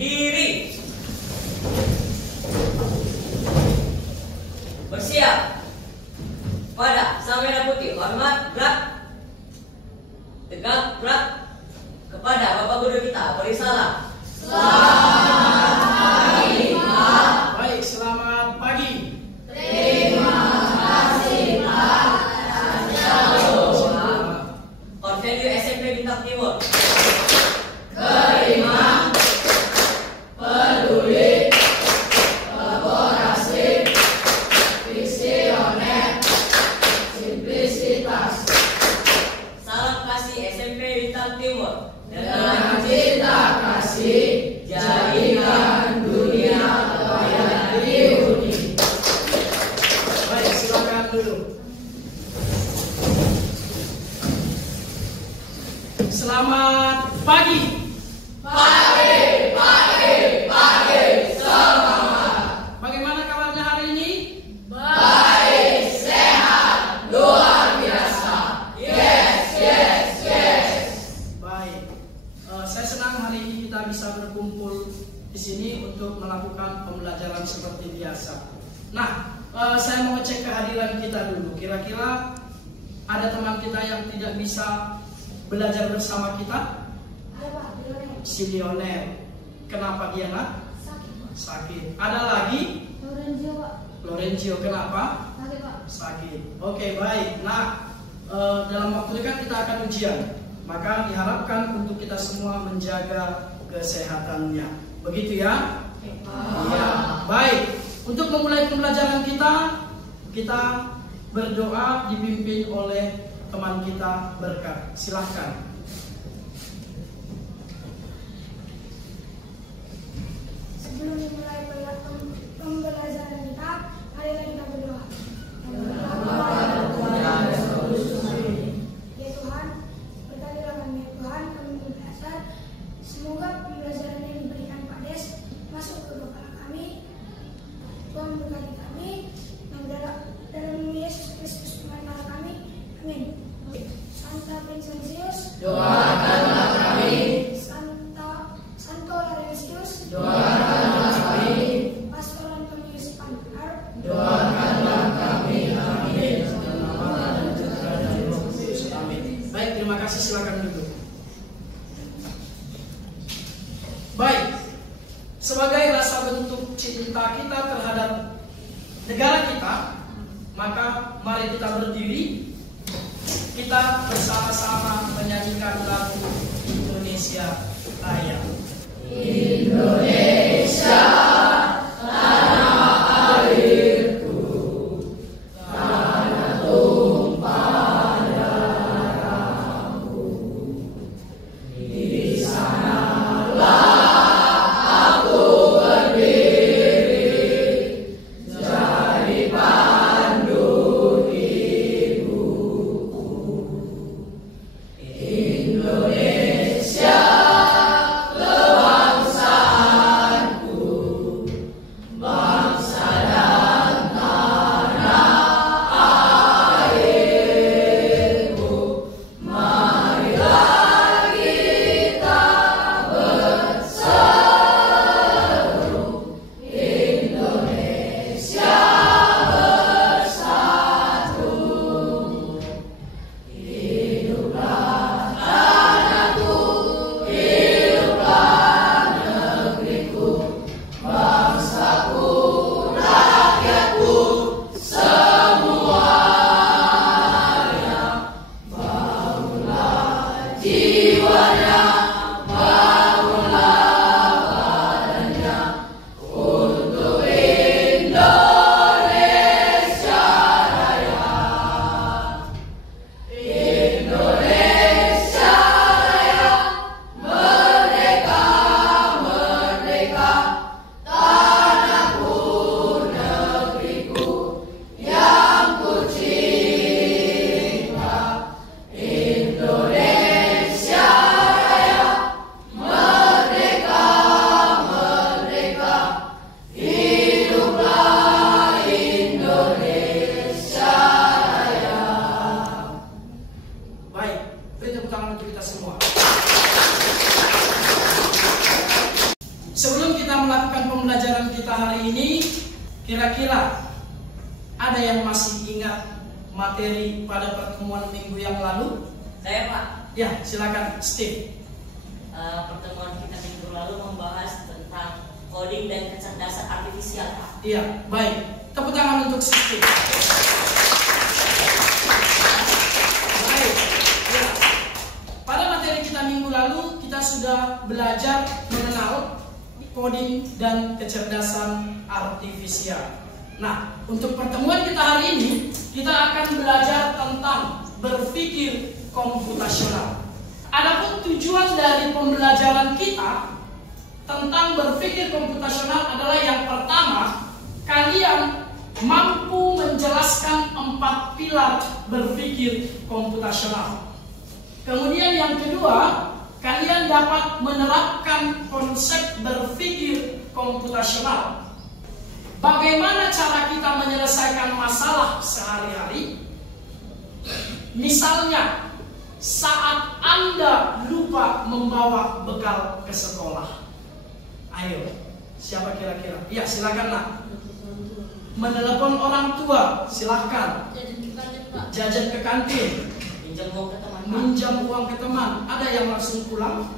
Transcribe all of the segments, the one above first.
Berdiri. Bersiap. Pada sang merah putih, hormat, gerak. Tegak, gerak. Kepada Bapak Guru kita, beri salam. Selamat pagi, Pak. Baik, selamat pagi. Terima kasih, Pak. Shalom. Orvelio SMP Bintang Timur. Terima, peduli, kolaborasi, visioner, simplisitas. Salam kasih SMP Bintang Timur. Dengan cinta kasih, jadikan dunia layak dihuni. Baik, silakan duduk. Selamat pagi. Pagi, pagi, pagi, semangat. Bagaimana kabarnya hari ini? Baik, sehat, luar biasa. Yes, yes, yes. Baik. Saya senang hari ini kita bisa berkumpul di sini untuk melakukan pembelajaran seperti biasa. Nah, saya mau cek kehadiran kita dulu. Kira-kira ada teman kita yang tidak bisa belajar bersama kita? Ada Pak, Lionel. Si Lionel. Kenapa dia nak? Sakit Pak. Sakit. Ada lagi? Lorenzo Pak. Lorenzo, kenapa? Sakit Pak. Sakit. Oke, baik. Nah, dalam waktu dekat kita akan ujian. Maka diharapkan untuk kita semua menjaga kesehatannya. Begitu ya? Iya. Baik. Untuk memulai pembelajaran kita berdoa dipimpin oleh teman kita Berkat. Silahkan. Sebelum dimulai pembelajaran kita, marilah kita berdoa. Ya Tuhan, berkatilah kami ya Tuhan, kami belajar. Semoga pembelajaran yang diberikan Pak Des masuk ke kepala kami. Tuhan berkati kami. Dalam Yesus Kristus Tuhan kami. Amin. Santa Vincentius, Doakanlah kami. Santo Laurentius, Doakanlah kami. Pastor Antonius Panhar, Doakanlah kami. Amin. Amin. Baik, terima kasih. Silakan duduk. Baik, sebagai rasa bentuk cinta kita terhadap negara kita, maka mari kita berdiri. Kita bersama-sama menyanyikan lagu Indonesia Raya. Indonesia, tanah airku, tanah tumpah darahku. Di sanalah aku berdiri, jadi pandu hidupku. Indonesia, kebangsaan hari ini, kira-kira ada yang masih ingat materi pada pertemuan minggu yang lalu? Saya Pak. Ya, silakan Steve. Pertemuan kita minggu lalu membahas tentang coding dan kecerdasan artifisial Pak. Iya, baik. Tepuk tangan untuk Steve. Baik. Ya. Pada materi kita minggu lalu kita sudah belajar mengenal coding dan kecerdasan artifisial. Nah, untuk pertemuan kita hari ini, kita akan belajar tentang berpikir komputasional. Adapun tujuan dari pembelajaran kita tentang berpikir komputasional adalah yang pertama, kalian mampu menjelaskan 4 pilar berpikir komputasional. Kemudian yang kedua, kalian dapat menerapkan konsep berpikir komputasional. Bagaimana cara kita menyelesaikan masalah sehari-hari? Misalnya, saat Anda lupa membawa bekal ke sekolah. Ayo, siapa kira-kira? Ya, silakan nak. Menelepon orang tua, silakan. Jajan ke kantin. Pinjam uang ke teman Pak. Minjam uang ke teman. Ada yang langsung pulang?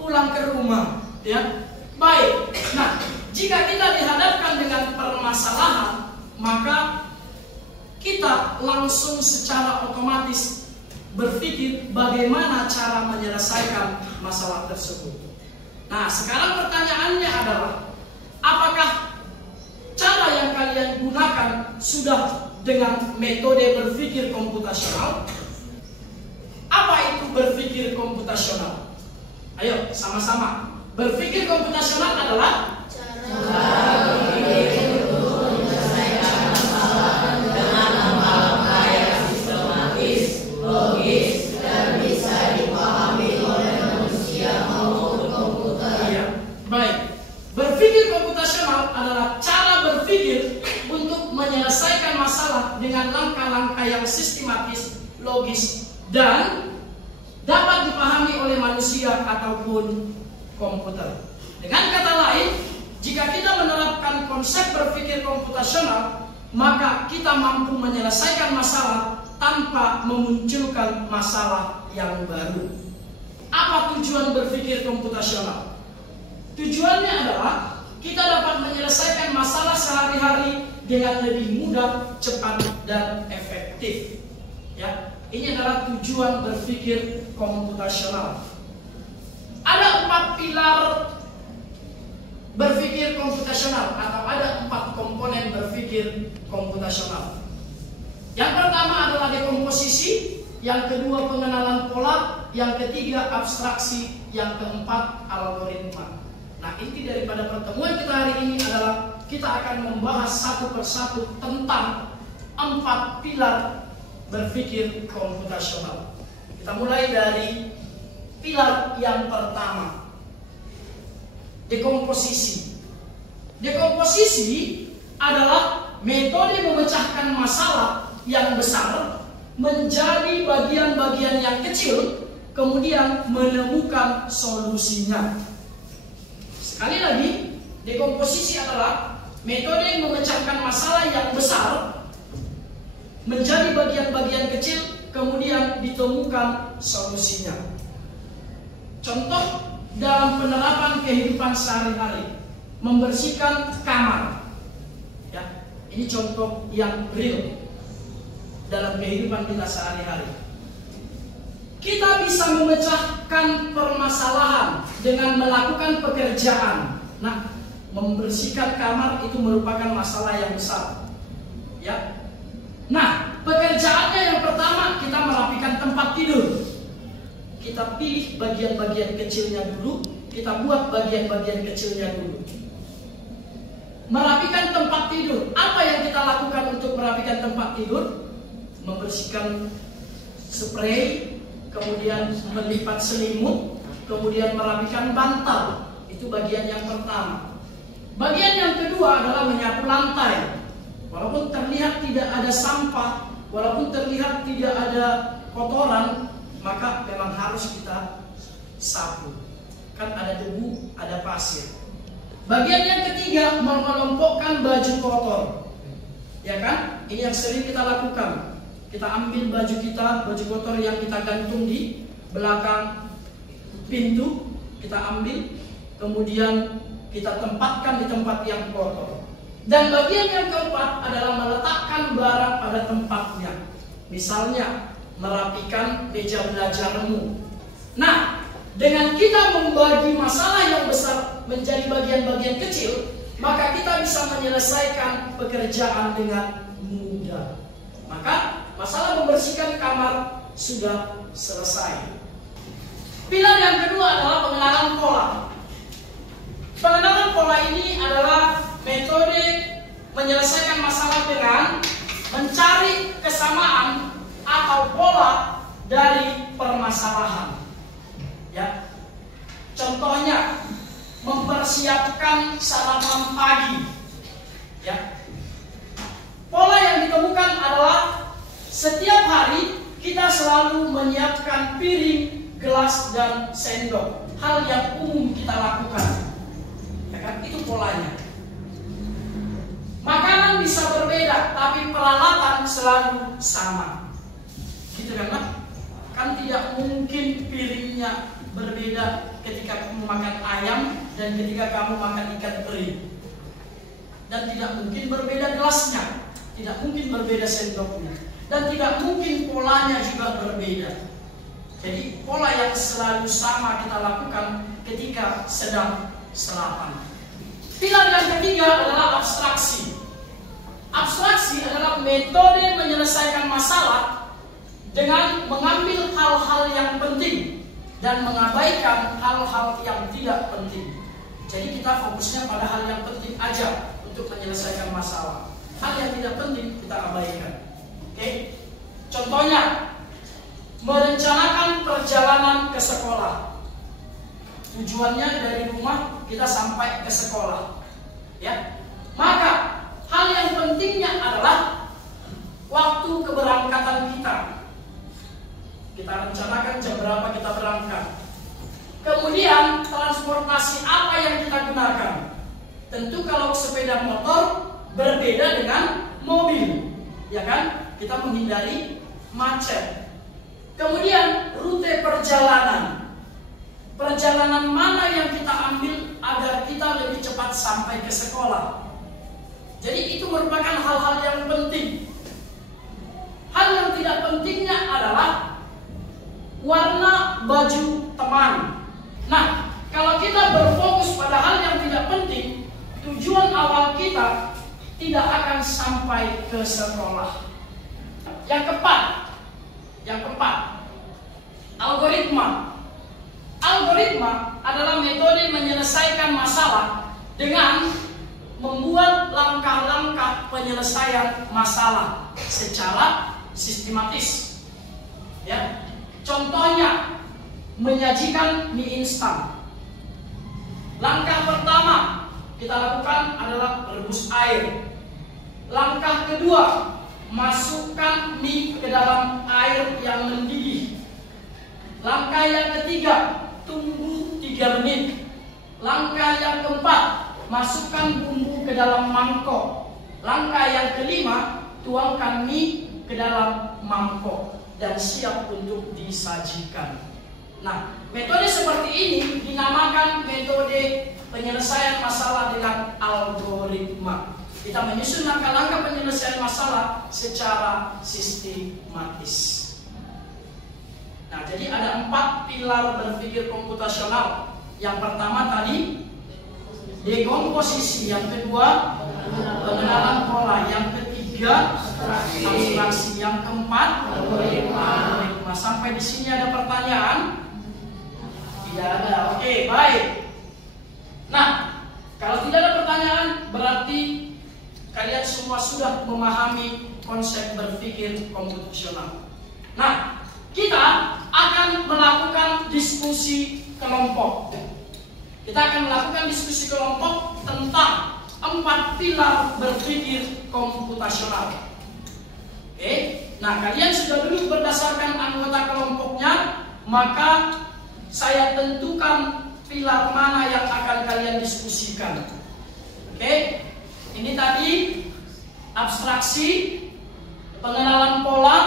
Pulang ke rumah. Ya, baik. Nah, jika kita dihadapkan dengan permasalahan, maka kita langsung secara otomatis berpikir bagaimana cara menyelesaikan masalah tersebut. Nah, sekarang pertanyaannya adalah, apakah cara yang kalian gunakan sudah dengan metode berpikir komputasional? Apa itu berpikir komputasional? Ayo, sama-sama. Berpikir komputasional adalah menyelesaikan masalah dengan langkah-langkah yang sistematis, logis, dan dapat dipahami oleh manusia ataupun komputer. Dengan kata lain, jika kita menerapkan konsep berpikir komputasional, maka kita mampu menyelesaikan masalah tanpa memunculkan masalah yang baru. Apa tujuan berpikir komputasional? Tujuannya adalah kita dapat menyelesaikan masalah sehari-hari dengan lebih mudah, cepat, dan efektif. Ya, ini adalah tujuan berpikir komputasional. Ada 4 pilar berpikir komputasional atau ada 4 komponen berpikir komputasional. Yang pertama adalah dekomposisi, yang kedua pengenalan pola, yang ketiga abstraksi, yang keempat algoritma. Nah, inti daripada pertemuan kita hari ini adalah kita akan membahas satu persatu tentang 4 pilar berpikir komputasional. Kita mulai dari pilar yang pertama, dekomposisi. Dekomposisi adalah metode memecahkan masalah yang besar menjadi bagian-bagian yang kecil, kemudian menemukan solusinya. Sekali lagi, dekomposisi adalah metode yang memecahkan masalah yang besar menjadi bagian-bagian kecil, kemudian ditemukan solusinya. Contoh dalam penerapan kehidupan sehari-hari, membersihkan kamar. Ya, ini contoh yang real dalam kehidupan kita sehari-hari. Kita bisa memecahkan permasalahan dengan melakukan pekerjaan. Nah, membersihkan kamar itu merupakan masalah yang besar. Ya. Nah, pekerjaannya yang pertama, kita merapikan tempat tidur. Kita pilih bagian-bagian kecilnya dulu, kita buat bagian-bagian kecilnya dulu. Merapikan tempat tidur. Apa yang kita lakukan untuk merapikan tempat tidur? Membersihkan spray, kemudian melipat selimut, kemudian merapikan bantal. Itu bagian yang pertama. Bagian yang kedua adalah menyapu lantai. Walaupun terlihat tidak ada sampah, walaupun terlihat tidak ada kotoran, maka memang harus kita sapu. Kan ada debu, ada pasir. Bagian yang ketiga, mengelompokkan baju kotor. Ya kan? Ini yang sering kita lakukan. Kita ambil baju kita, baju kotor yang kita gantung di belakang pintu, kita ambil, kemudian kita tempatkan di tempat yang kotor. Dan bagian yang keempat adalah meletakkan barang pada tempatnya. Misalnya, merapikan meja belajarmu. Nah, dengan kita membagi masalah yang besar menjadi bagian-bagian kecil, maka kita bisa menyelesaikan pekerjaan dengan mudah. Maka masalah membersihkan kamar sudah selesai. Pilar yang kedua adalah pengenalan pola. Pengenalan pola ini adalah metode menyelesaikan masalah dengan mencari kesamaan atau pola dari permasalahan. Ya, contohnya mempersiapkan sarapan pagi. Ya, pola yang ditemukan adalah setiap hari kita selalu menyiapkan piring, gelas, dan sendok. Hal yang umum kita lakukan. Ya kan? Itu polanya. Makanan bisa berbeda, tapi peralatan selalu sama. Gitu kan, Pak? Kan tidak mungkin piringnya berbeda ketika kamu makan ayam dan ketika kamu makan ikan teri. Dan tidak mungkin berbeda gelasnya, tidak mungkin berbeda sendoknya, dan tidak mungkin polanya juga berbeda. Jadi pola yang selalu sama kita lakukan ketika sedang sarapan. Pilar yang ketiga adalah abstraksi. Abstraksi adalah metode menyelesaikan masalah dengan mengambil hal-hal yang penting dan mengabaikan hal-hal yang tidak penting. Jadi kita fokusnya pada hal yang penting aja untuk menyelesaikan masalah. Hal yang tidak penting kita abaikan. Oke? Contohnya, merencanakan perjalanan ke sekolah. Tujuannya dari rumah kita sampai ke sekolah. Ya. Maka hal yang pentingnya adalah waktu keberangkatan kita. Kita rencanakan jam berapa kita berangkat. Kemudian transportasi apa yang kita gunakan. Tentu kalau sepeda motor berbeda dengan mobil, ya kan? Kita menghindari macet. Kemudian rute perjalanan. Perjalanan mana yang kita ambil agar kita lebih cepat sampai ke sekolah. Jadi itu merupakan hal-hal yang penting. Hal yang tidak pentingnya adalah warna baju teman. Nah, kalau kita berfokus pada hal yang tidak penting, tujuan awal kita tidak akan sampai ke sekolah. Yang keempat, algoritma. Algoritma adalah metode menyelesaikan masalah dengan membuat langkah-langkah penyelesaian masalah secara sistematis. Ya. Contohnya, menyajikan mie instan. Langkah pertama kita lakukan adalah rebus air. Langkah kedua, masukkan mie ke dalam air yang mendidih. Langkah yang ketiga, tunggu 3 menit. Langkah yang keempat, masukkan bumbu ke dalam mangkok. Langkah yang kelima, tuangkan mie ke dalam mangkok dan siap untuk disajikan. Nah, metode seperti ini dinamakan metode penyelesaian masalah dengan algoritma. Kita menyusun langkah-langkah penyelesaian masalah secara sistematis. Nah, jadi ada 4 pilar berpikir komputasional. Yang pertama tadi dekomposisi, yang kedua pengenalan pola, yang ketiga abstraksi, yang keempat algoritma. Sampai di sini ada pertanyaan? Tidak ada. Oke, baik. Nah, kalau tidak ada pertanyaan berarti kalian semua sudah memahami konsep berpikir komputasional. Nah, kita akan melakukan diskusi kelompok. Kita akan melakukan diskusi kelompok tentang 4 pilar berpikir komputasional. Oke, nah kalian sudah duduk berdasarkan anggota kelompoknya, maka saya tentukan pilar mana yang akan kalian diskusikan. Oke, ini tadi abstraksi, pengenalan pola,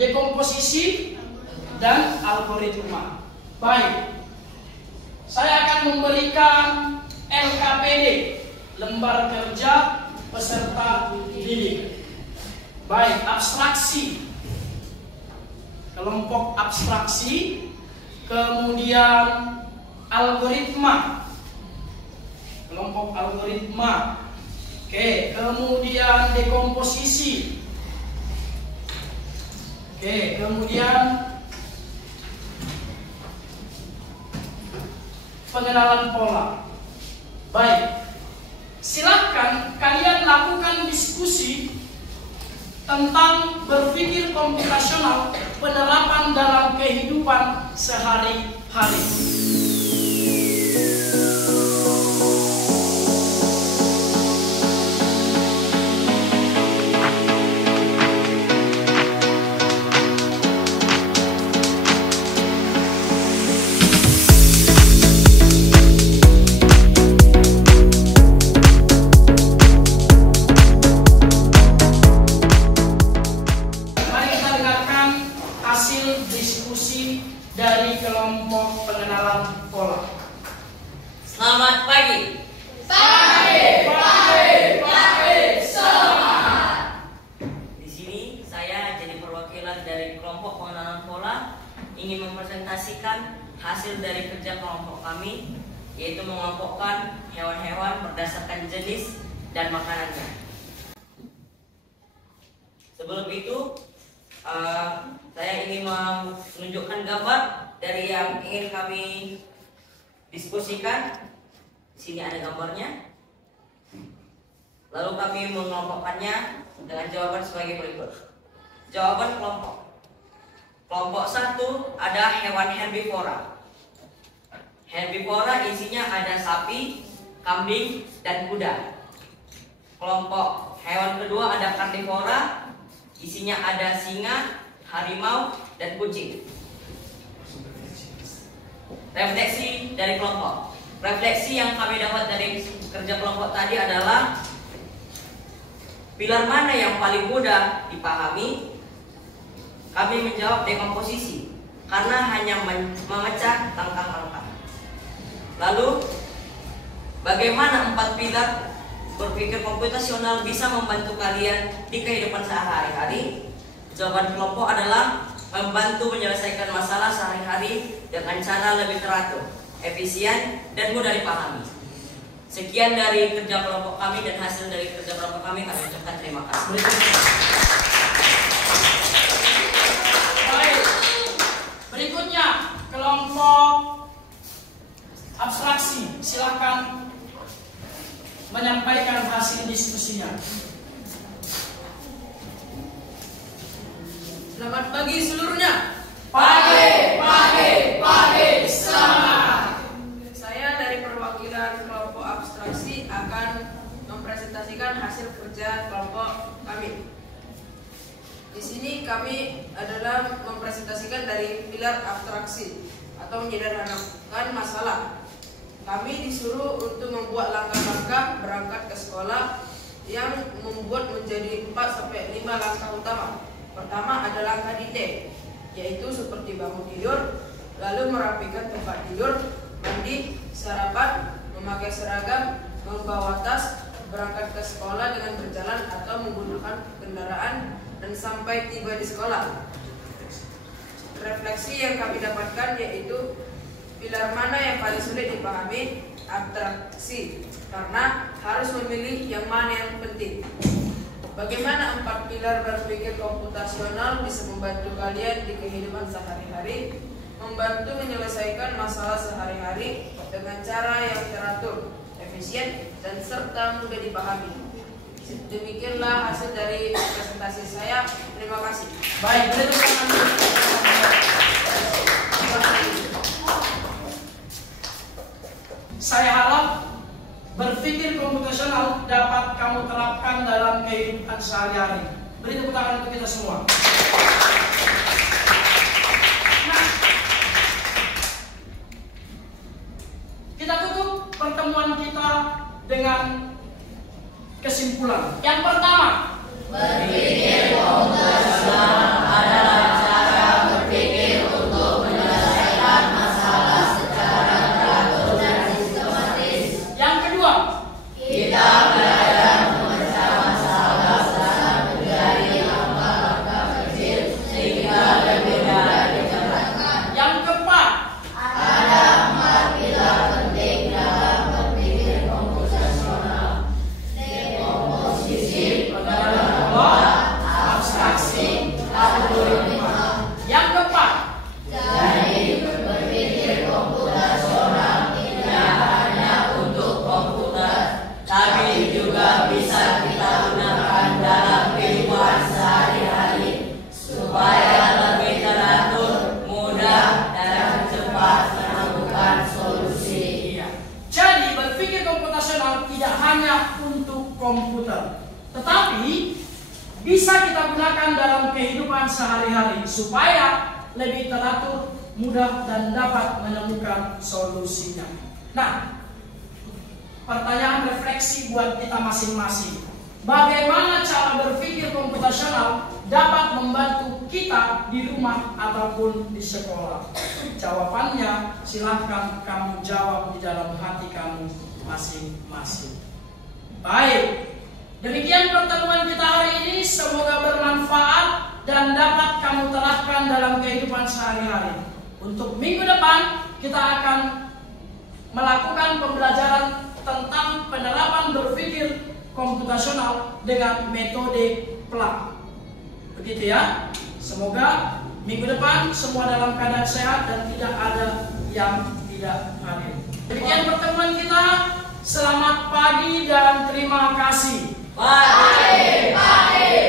dekomposisi, dan algoritma. Baik, saya akan memberikan LKPD, lembar kerja peserta didik. Baik, abstraksi, kelompok abstraksi, kemudian algoritma, kelompok algoritma. Oke, kemudian dekomposisi. Oke, kemudian pengenalan pola. Baik, silakan kalian lakukan diskusi tentang berpikir komputasional, penerapan dalam kehidupan sehari-hari. Dari kelompok pengenalan pola. Selamat pagi. Pagi, semangat. Di sini saya jadi perwakilan dari kelompok pengenalan pola, ingin mempresentasikan hasil dari kerja kelompok kami, yaitu mengelompokkan hewan-hewan berdasarkan jenis dan makanannya. Sebelum itu, saya ingin menunjukkan gambar dari yang ingin kami diskusikan. Di sini ada gambarnya. Lalu kami mengelompokkannya dengan jawaban sebagai berikut. Jawaban kelompok. Kelompok 1 ada hewan herbivora. Herbivora isinya ada sapi, kambing, dan kuda. Kelompok hewan kedua ada karnivora. Isinya ada singa, harimau, dan kucing. Refleksi dari kelompok. Refleksi yang kami dapat dari kerja kelompok tadi adalah pilar mana yang paling mudah dipahami. Kami menjawab dekomposisi karena hanya memecah langkah-langkah. Lalu, bagaimana 4 pilar berpikir komputasional bisa membantu kalian di kehidupan sehari-hari? Jawaban kelompok adalah membantu menyelesaikan masalah sehari-hari dengan cara lebih teratur, efisien, dan mudah dipahami. Sekian dari kerja kelompok kami dan hasil dari kerja kelompok kami ucapkan terima kasih. Baik, berikutnya kelompok abstraksi, silakan menyampaikan hasil diskusinya. Selamat pagi seluruhnya. Pagi, semangat. Saya dari perwakilan kelompok abstraksi akan mempresentasikan hasil kerja kelompok kami. Di sini kami adalah mempresentasikan dari pilar abstraksi atau menyederhanakan masalah. Kami disuruh untuk membuat langkah-langkah berangkat ke sekolah yang membuat menjadi 4-5 langkah utama. Pertama ada langkah detail, yaitu seperti bangun tidur, lalu merapikan tempat tidur, mandi, sarapan, memakai seragam, membawa tas, berangkat ke sekolah dengan berjalan atau menggunakan kendaraan, dan sampai tiba di sekolah. Refleksi yang kami dapatkan yaitu pilar mana yang paling sulit dipahami, abstraksi, karena harus memilih yang mana yang penting. Bagaimana 4 pilar berpikir komputasional bisa membantu kalian di kehidupan sehari-hari, membantu menyelesaikan masalah sehari-hari dengan cara yang teratur, efisien, dan serta mudah dipahami. Demikianlah hasil dari presentasi saya. Terima kasih. Baik, berikut saya harap berpikir komputasional dapat kamu terapkan dalam kehidupan sehari-hari. Beri tepuk tangan untuk kita semua. Nah, kesimpulan. Yang pertama, Berpikir komputasional adalah cara berpikir untuk menyelesaikan masalah secara teratur dan sistematis. yang kedua, Kita belajar memecah masalah secara menjadi langkah-langkah kecil sehingga lebih mudah dikerjakan. yang keempat, Ada 4 pilar penting dalam berpikir komputasional: dekomposisi, kelompok, abstraksi, algoritma. yang keempat, Jadi berpikir komputasional tidak hanya untuk komputer, tapi juga bisa kita gunakan dalam kehidupan sehari-hari supaya lebih teratur, mudah, dan cepat menemukan solusi. Jadi berpikir komputasional tidak hanya untuk komputer, tetapi bisa kita gunakan dalam kehidupan sehari-hari supaya lebih teratur, mudah, dan dapat menemukan solusinya. Nah, pertanyaan refleksi buat kita masing-masing. Bagaimana cara berpikir komputasional dapat membantu kita di rumah ataupun di sekolah? Jawabannya silahkan kamu jawab di dalam hati kamu masing-masing. Baik, demikian pertemuan kita hari ini. Semoga bermanfaat dan dapat kamu terapkan dalam kehidupan sehari-hari. Untuk minggu depan kita akan melakukan pembelajaran tentang penerapan berpikir komputasional dengan metode PLAK. Begitu ya. Semoga minggu depan semua dalam keadaan sehat dan tidak ada yang tidak hadir. Demikian pertemuan kita. Selamat pagi dan terima kasih. Bye. Pagi.